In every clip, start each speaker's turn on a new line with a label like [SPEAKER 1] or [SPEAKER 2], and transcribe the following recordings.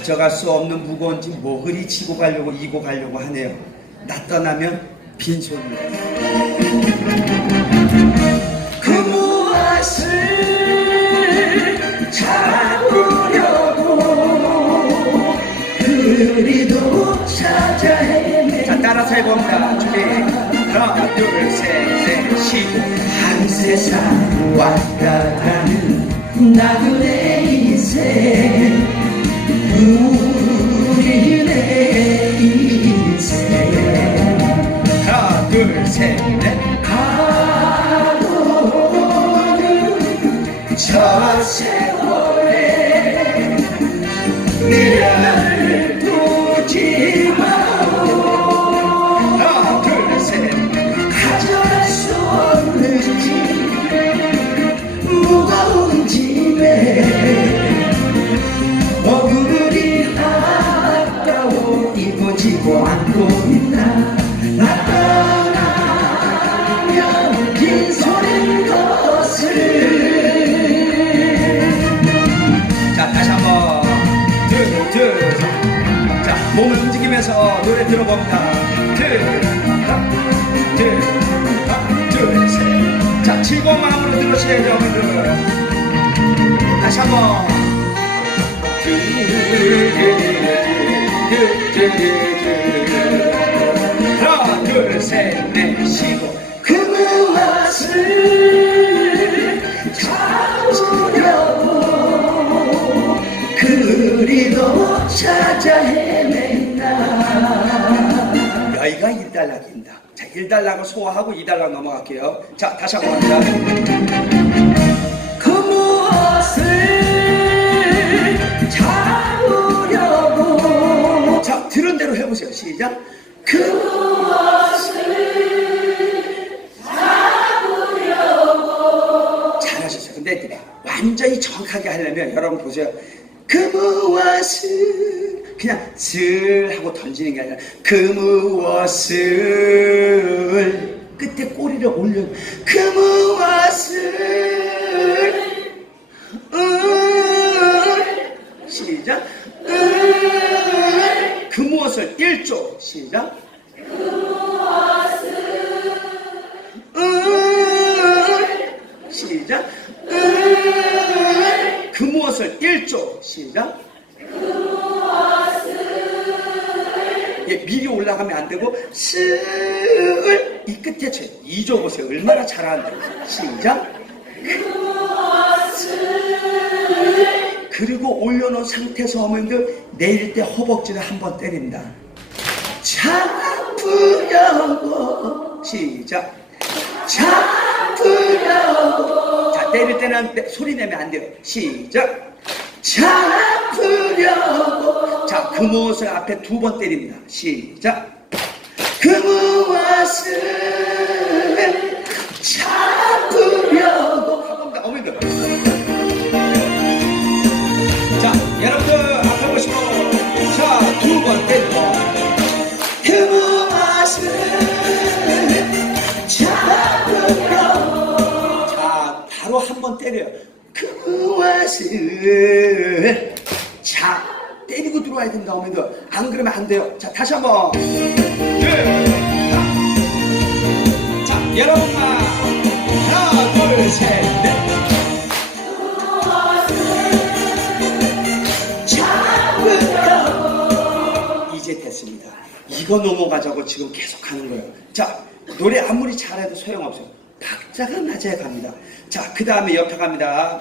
[SPEAKER 1] 가져갈 수 없는 무거운 짐뭐 그리 지고 가려고 이고 가려고 하네요. 나 떠나면 빈손으로. 그 무엇을 찾으려고 그리도 찾아 헤매 자 따라서 해봅니다 준비 하나 둘셋넷 쉬고 한 세상 왔다 가는 나그네 인생 우리네 인생 하나 둘셋넷. 가로는 저세 들어봅니다. 둘둘둘셋자 즐거운 마음으로 여러분들. 다시 한번. 그리도 찾아 헤 1달락입니다 자 1달락을 소화하고 2달락 넘어갈게요. 자 다시 한번 합니다. 그 무엇을 잡으려고? 자 들은 대로 해보세요. 시작. 그 무엇을 잡으려고 잘하셨어요. 근데 완전히 정확하게 하려면 여러분 보세요. 그 무엇을 그냥 슬 하고 던지는 게 아니라 그 무엇을 끝에 꼬리를 올려. 그 무엇을? 을. 시작. 을, 그 무엇을? 1조. 시작. 을, 시작. 을, 그 무엇을? 1조. 시작 예, 미리 올라가면 안 되고 슬, 이 끝에 쳐요 2조 보세요. 얼마나 잘하는데 시작. 그리고 올려놓은 상태에서 어머님들 내릴 때 허벅지를 한번 때립니다. 잡으려고. 시작. 잡으려고. 자 때릴 때는 때- 소리 내면 안 돼요. 시작. 잡으려고 자 그 무엇을 앞에 두 번 때립니다. 시작. 그 무엇을 잡으려고 한번더 어머님들 자, 여러분들 앞에 보시고. 자, 두 번 때리고 그 무엇을 잡으려 자, 바로 한 번 때려요. 그 무엇을 자, 때리고 들어와야 된다 어머니들 안 그러면 안 돼요 자, 다시 한번 둘, 자, 여러분만 하나, 둘, 셋, 넷 잡으려 이제 됐습니다. 이거 넘어가자고 지금 계속 하는 거예요. 자, 노래 아무리 잘해도 소용없어요. 박자가 낮아야 갑니다. 자, 그 다음에 옆에 갑니다.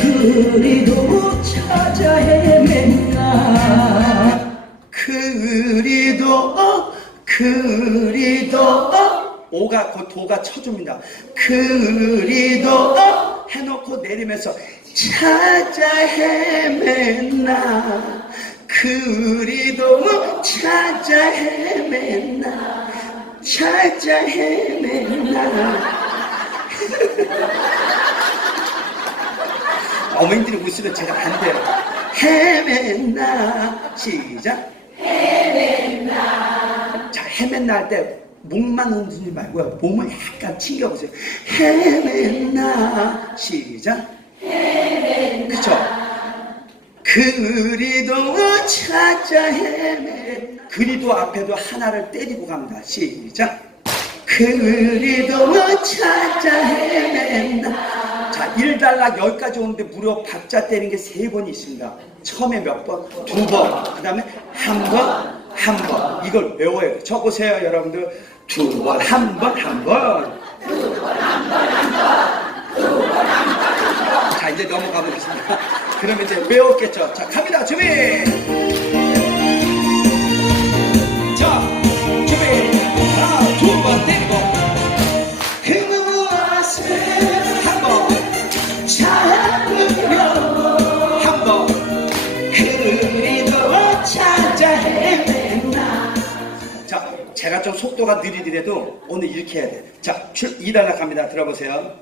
[SPEAKER 1] 그리도 찾아 헤맨다. 그리도, 그리도, 오가 곧 도가 쳐줍니다. 그리도 해놓고 내리면서 찾아 헤맨나 그리도 찾아 헤맨나 찾아 헤맨나 어머님들이 웃으면 제가 반대요 헤맨나 시작 자, 헤맨나 할 때 목만 흔들지 말고요. 몸을 약간 튕겨보세요. 헤맨나 시작. 그쵸? 그리도 찾아 헤매 그리도 앞에도 하나를 때리고 갑니다 시작 그리도 찾아 헤맨다 자 1달락 여기까지 오는데 무려 박자 때리는 게 세 번이 있습니다 처음에 몇 번? 두 번. 그 다음에 한 번, 한 번. 이걸 외워요. 적으세요, 여러분들. 두 번, 한 번, 한 번. 자, 이제 넘어가 보겠습니다. 그러면 이제 외웠겠죠. 자, 갑니다. 준비! 자, 준비! 하나, 두 번 때리고. 그 무엇을 한번 잡으려 한번 그리도 찾아 헤맨다 자 제가 좀 속도가 느리더라도 오늘 이렇게 해야 돼. 자, 출 2단락 갑니다. 들어보세요.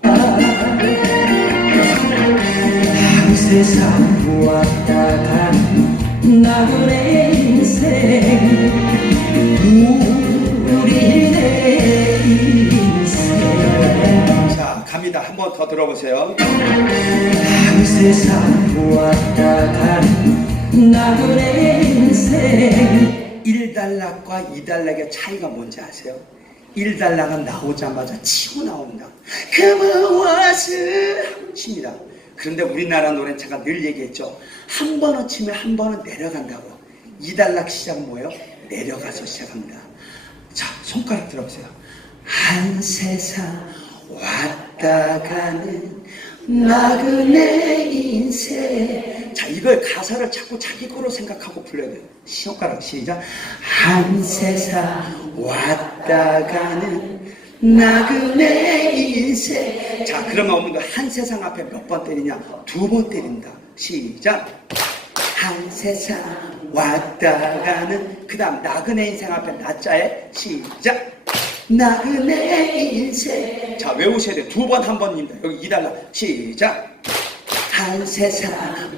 [SPEAKER 2] 한 세상 왔다 간 나의 인생 우리 내 인생
[SPEAKER 1] 자, 갑니다. 한 번 더 들어보세요.
[SPEAKER 2] 한 세상 왔다 간 나의 인생
[SPEAKER 1] 1단락과 2단락의 차이가 뭔지 아세요? 1단락은 나오자마자 치고 나옵니다. 그 무엇을 칩니다. 그런데 우리나라 노래는 제가 늘 얘기했죠. 한 번은 치면 한 번은 내려간다고. 2단락 시작은 뭐예요? 내려가서 시작합니다. 자, 손가락 들어보세요. 한 세상 왔다 가는 나그네 인생. 자, 이걸 가사를 자꾸 자기 거로 생각하고 불러야 돼요. 손가락 시작. 한 세상 왔다 가는 나그네 인생. 자, 그러면 어머니가 한 세상 앞에 몇 번 때리냐? 두 번 때린다. 시작. 한 세상 왔다 가는 그 다음 나그네 인생 앞에 나자에 시작. 나그네 인생. 자 외우셔야 돼요 두번 한 번입니다. 여기 2달러 시작. 한 세상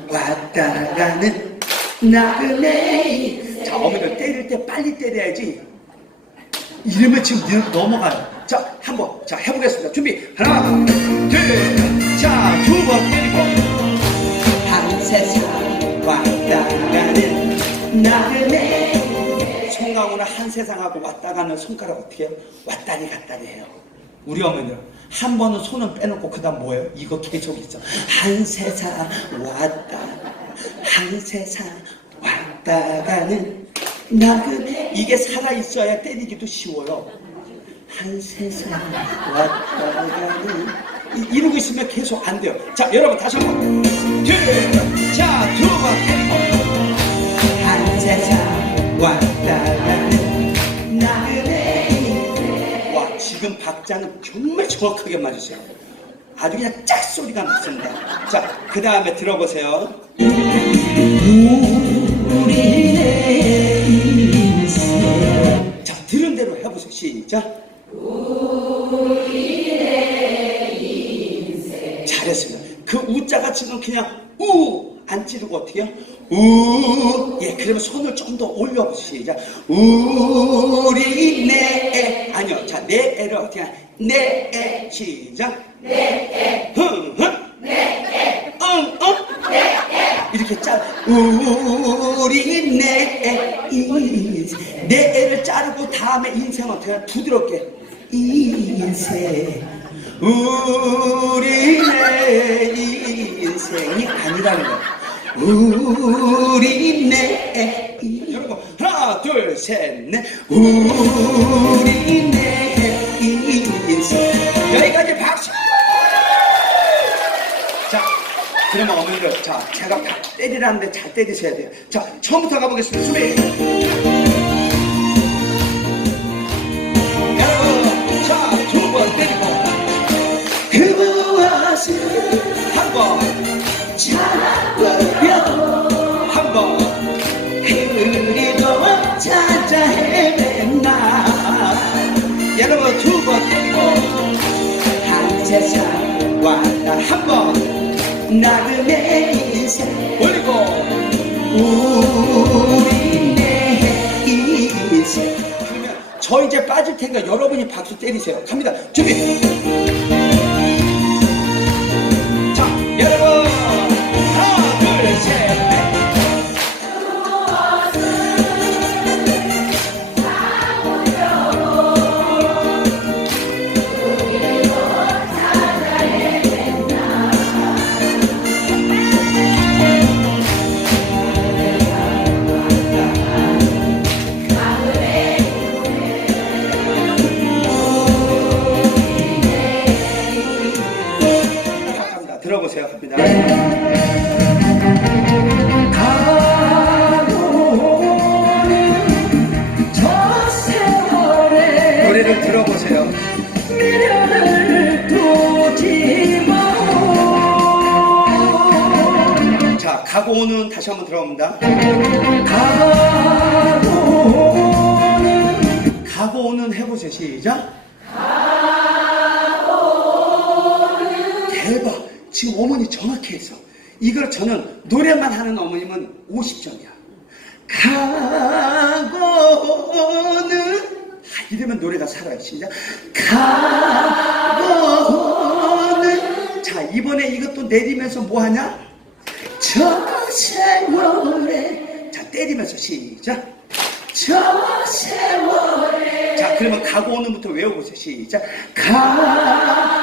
[SPEAKER 1] 왔다 가는 나그네 인생. 자 어머니가 때릴 때 빨리 때려야지. 이러면 지금 늘 넘어가요 자 한번 자 해보겠습니다. 준비 하나 둘 자 두 번 때리고. 한 세상 왔다 가는 나그네 송강호는 한 세상하고 왔다 가는 손가락 어떻게 해요? 왔다리 갔다리 해요. 우리 어머니들 한 번은 손은 빼놓고 그 다음 뭐예요? 이거 계속 있어. 한 세상 왔다 한 세상 왔다 가는 나그네 이게 살아 있어야 때리기도 쉬워요 한 세상 왔다 가는 이- 이러고 있으면 계속 안 돼요. 자, 여러분 다시 한 번. 둘, 자, 두 번. 한 세상 왔다 가는 나그네. 와, 지금 박자는 정말 정확하게 맞으세요. 아주 그냥 짝 소리가 났습니다. 자, 그 다음에 들어보세요.
[SPEAKER 2] 우리 내 인생
[SPEAKER 1] 자, 들은 대로 해보세요. 시작. 잘했습니다. 그 우자가 지금 그냥 우 안 찌르고 어떻게 해요? 우. 예, 그러면 손을 좀 더 올려보세요. 시작. 우리 내 애. 아니요. 자, 내 애를 어떻게 하냐. 내 애. 시작. 내 애. 흥, 흥. 내 애. 응, 응. 내 애. 이렇게 짜. 우리 내 애. 인생. 내 애를 자르고 다음에 인생 어떻게 해요? 부드럽게. 인생. 우리 내 인생이 아니라는 거야. 우리 내 인- 여러분 하나 둘 셋 넷 우리 내 인생 여기까지 박수. 자 그러면 어머니들 자 제가 다 때리라는데 잘 때리셔야 돼요. 자 처음부터 가보겠습니다. 준비. 여러분 두번 때리고 한 세상 왔다 한 번 나그네 인생 올리고 우리 내 인생. 그러면 저 이제 빠질 테니까 여러분이 박수 때리세요. 갑니다. 준비 시작. 대박. 지금 어머니 정확히 했어. 이걸 저는 노래만 하는 어머님은 50점이야. 가고는 아, 이러면 노래가 살아요. 시작. 가고는 자 이번에 이것도 내리면서 뭐 하냐? 저 세월에 자 때리면서 시작. 저 세월에 자 그러면 가고 오는부터 외워보세요. 시작. 가고는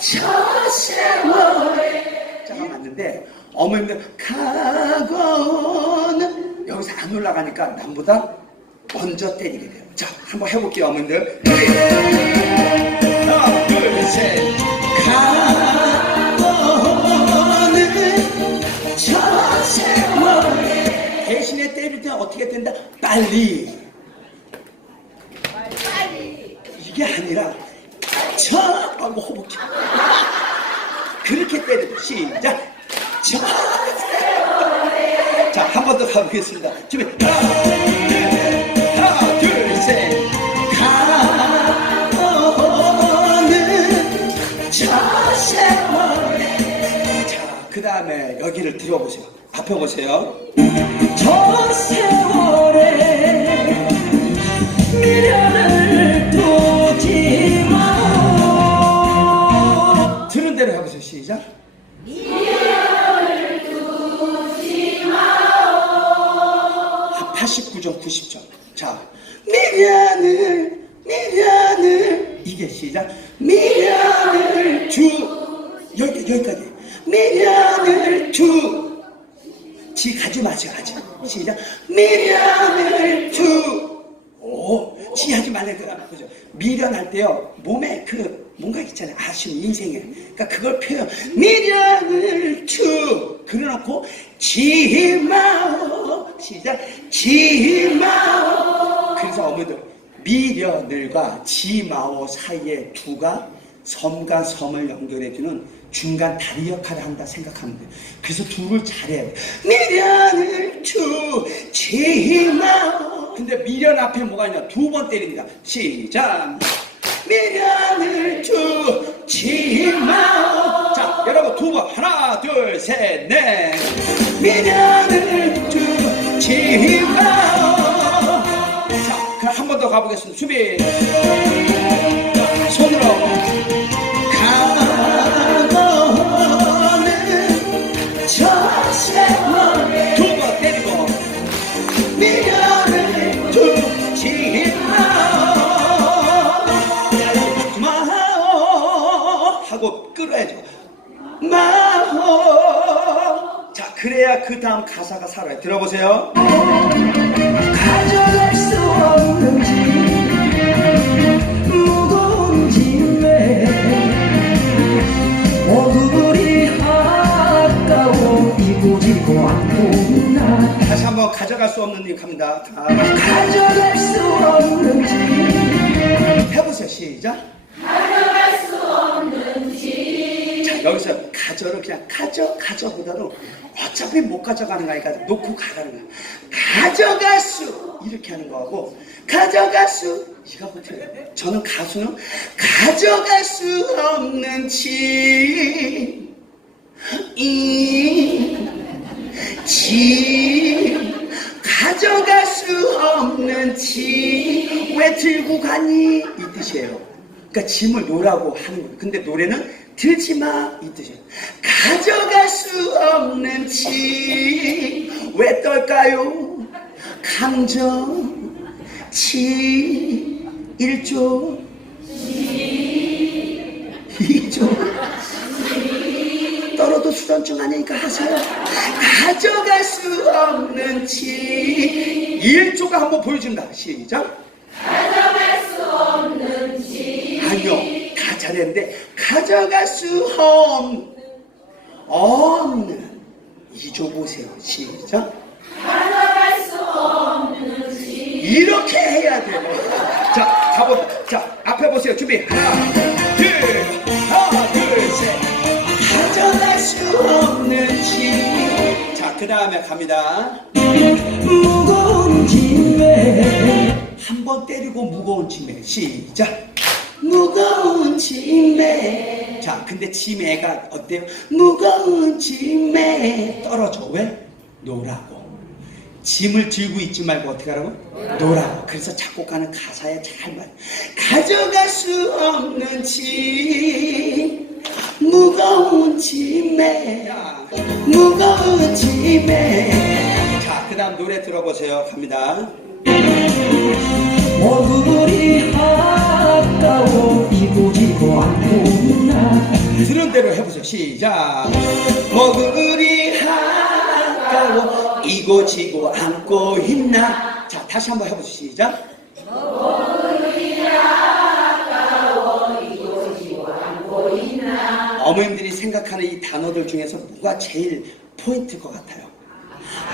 [SPEAKER 1] 저 세월에 자가 맞는데 어머님들 가고는 여기서 안 올라가니까 남보다 먼저 때리게 돼요. 자 한번 해볼게요 어머님들. 하나 둘셋 어떻게 된다? 빨리 이게 아니라 저 하고 호복해 그렇게 때려도 시작 저 자, 한 번 더 가보겠습니다. 준비. 하나, 둘, 하나, 둘, 셋. 가오는 저 세월에. 자, 그 다음에 여기를 들어보세요. 앞에 보세요.
[SPEAKER 2] 저 세월에 미련을 두지 마
[SPEAKER 1] 들은 대로 해보세요. 시작. 한 89점, 90점. 자, 미련을, 미련을. 이게 시작. 미련을 주. 여기, 여기까지. 미련을 주. 지 가지 마세요, 가지. 시작. 미련을 주. 오, 지 하지 말래더라. 그죠? 미련할 때요, 몸에 그, 뭔가 있잖아요. 아쉬운 인생에. 그러니까 그걸 표현. 미련을 주. 그래놓고, 지마오. 시작. 지마오. 그래서 어머니들, 미련을과 지마오 사이에 두가 섬과 섬을 연결해주는 중간 다리 역할을 한다 생각하면 돼요. 그래서 둘을 잘해야 돼요. 미련을 주, 지마오. 근데 미련 앞에 뭐가 있냐? 두 번 때립니다. 시작. 미련을 주지 마. 자, 여러분 두 번. 하나, 둘, 셋, 넷. 미련을 주지 마. 자, 그럼 한 번 더 가보겠습니다. 준비. 다음 가사가 살아요. 들어보세요.
[SPEAKER 2] 가져갈 수 없는 짐 무거운 짐에 얼굴이 아까워 이고지고 않구나.
[SPEAKER 1] 다시 한번 가져갈 수 없는 일 갑니다. 가.
[SPEAKER 2] 가져갈 수
[SPEAKER 1] 어차피 못 가져가는 거니까 놓고 가라는 거야. 가져갈 수! 이렇게 하는 거하고 가져갈 수! 이거 못해요. 저는 가수는 가져갈 수 없는 짐 이, 짐 가져갈 수 없는 짐왜 들고 가니? 이 뜻이에요. 그러니까 짐을 놓으라고 하는 거예요. 근데 노래는 들지 마 이 뜻이에요 가져갈 수 없는 짐왜 떨까요 감정 치 1조 2조 떨어도 수전증 아니니까 하세요. 가져갈 수 없는 지 1조가 한번 보여준다. 시작. 가져갈 수 없는 지 아니요. 다 잘했는데 가져갈 수 없는 없는 2조 보세요. 시작. 가져갈 수 없는 지 이렇게 해야 돼요. 자, 가보. 자, 앞에 보세요. 준비. 하나, 둘, 하나, 둘, 셋. 가져갈 수그 다음에 갑니다.
[SPEAKER 2] 무거운 짐에
[SPEAKER 1] 한 번 때리고 무거운 짐에 시작. 무거운 짐에. 자 근데 짐에가 어때요? 무거운 짐에 떨어져. 왜? 노라고. 짐을 들고 있지 말고 어떻게 하라고? 노라고. 그래서 작곡가는 가사에 잘 말. 가져갈 수 없는 짐. 무거운 짐에. 무거운 짐에. 자 그 다음 노래 들어보세요. 갑니다.
[SPEAKER 2] 얼굴이 아까워 이고지고 않구나
[SPEAKER 1] 들은 대로 해보세요. 시작. 먹으리 아까워 이고 지고 안고 있나. 자 다시 한번 해보세요. 시작. 어머님들이 생각하는 이 단어들 중에서 뭐가 제일 포인트일 것 같아요?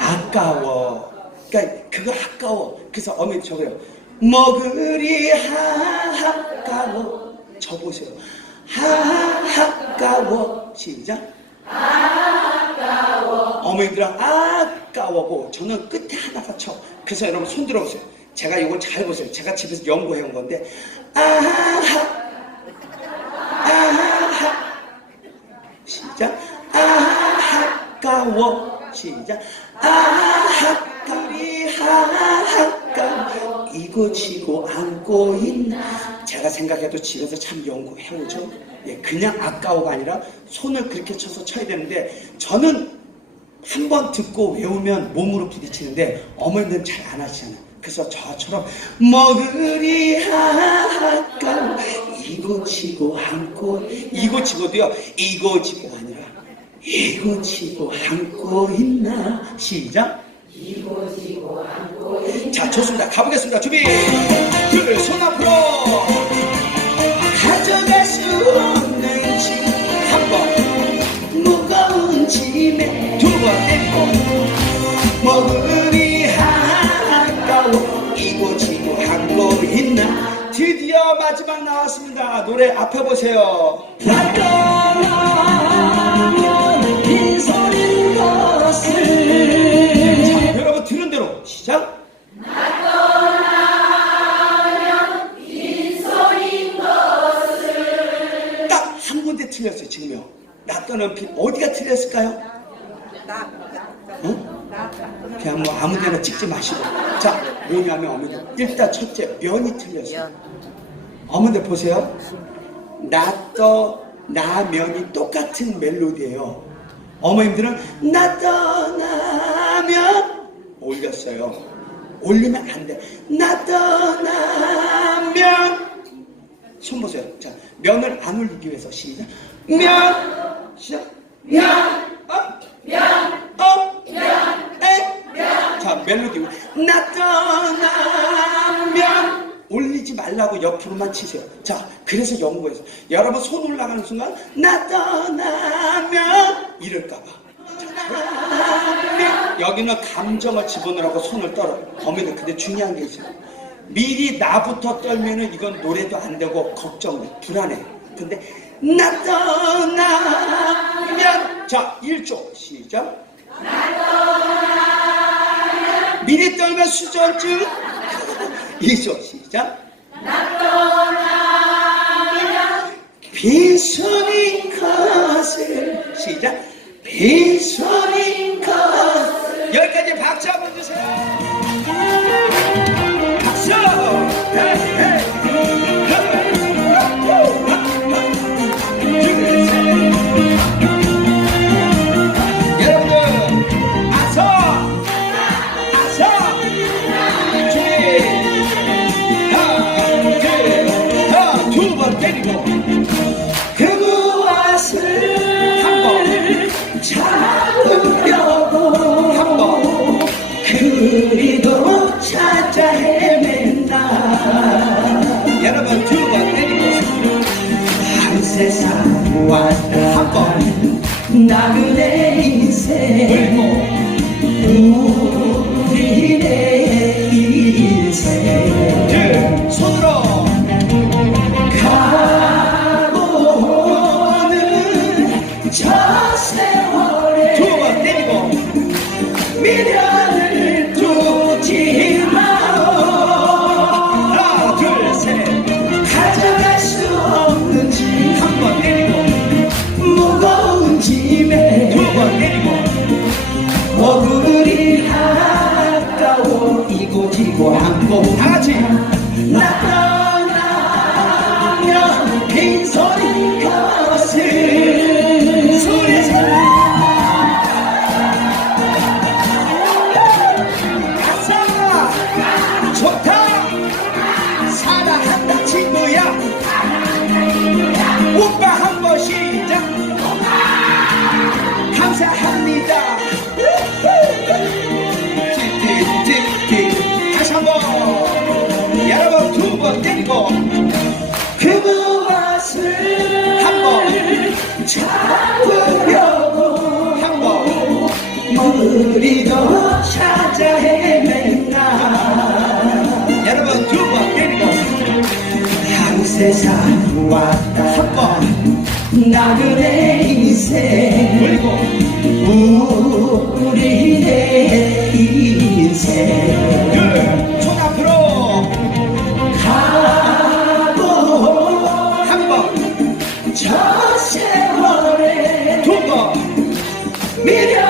[SPEAKER 1] 아까워. 그러니까 그거 아까워. 그래서 어머니 적어요. 먹으리 아까워. 적으세요. 아까워. 시작. 어머니들은 아까워고 저는 끝에 하나가 쳐. 그래서 여러분 손 들어보세요. 제가 이걸 잘 보세요. 제가 집에서 연구해 온 건데 아하 아하 시작 아까워 시작 아까리 아까워 이거 지고 안고 있나? 제가 생각해도 집에서 참 연구해 오죠. 예, 그냥 아까워가 아니라 손을 그렇게 쳐서 쳐야 되는데 저는 한 번 듣고 외우면 몸으로 부딪히는데 어머님들은 잘 안 하시잖아요. 그래서 저처럼 먹으리 아까워 이거 지고 안고 이거 지고도요 이거 지고 아니라 이거 지고 안고 있나? 시작. 이거 지고 안고 자 좋습니다. 가보겠습니다. 준비. 둘 손 앞으로. 가져갈 수 없는 짐 한 번. 무거운 짐에 두번 때리고. 먹으리 아까워 이고 지고 한거 있나? 드디어 마지막 나왔습니다. 노래 앞에 보세요 틀렸어요 지금요. 나 떠난 빈 어디가 틀렸을까요? 어? 그냥 뭐 아무 데나 찍지 마시고. 자 뭐냐면 어머니 일단 첫째 면이 틀렸어요. 어머니 보세요. 나떠 나면이 똑같은 멜로디예요. 어머님들은 나 떠나면 올렸어요. 올리면 안 돼 나 떠나면 손 보세요. 자 면을 안 올리기 위해서 시작. 면! 시작. 면! 업, 업, 에, 자 멜로디 나 떠나면! 올리지 말라고 옆으로만 치세요. 자 그래서 연구해서. 여러분 손 올라가는 순간 나 떠나면! 이럴까봐. 여기는 감정을 집어넣으라고 손을 떨어 어머니 근데 중요한 게 있어요 미리 나부터 떨면은 이건 노래도 안 되고 걱정돼 불안해. 근데 나 떠나면 자 1조 시작. 미리 떨면 수전증 2조 시작. 빈손인 것을 시작. 빈손인 것을 여기까지 박수 한번 주세요
[SPEAKER 2] 나는 내 인생. 우리 내 인생.
[SPEAKER 1] 예, 손으로.
[SPEAKER 2] 가고는 저 세월에
[SPEAKER 1] 두번 내리고. 미련을 두지. 그 무엇을
[SPEAKER 3] 한번.
[SPEAKER 1] 잡으려고
[SPEAKER 3] 한번.
[SPEAKER 1] 우리도 찾아 헤맨다
[SPEAKER 3] 여러분 두 번 때리고
[SPEAKER 1] 한 세상 왔다
[SPEAKER 3] 한번
[SPEAKER 1] 나그네 인생.
[SPEAKER 3] 그리고
[SPEAKER 1] 우리의 인생. Media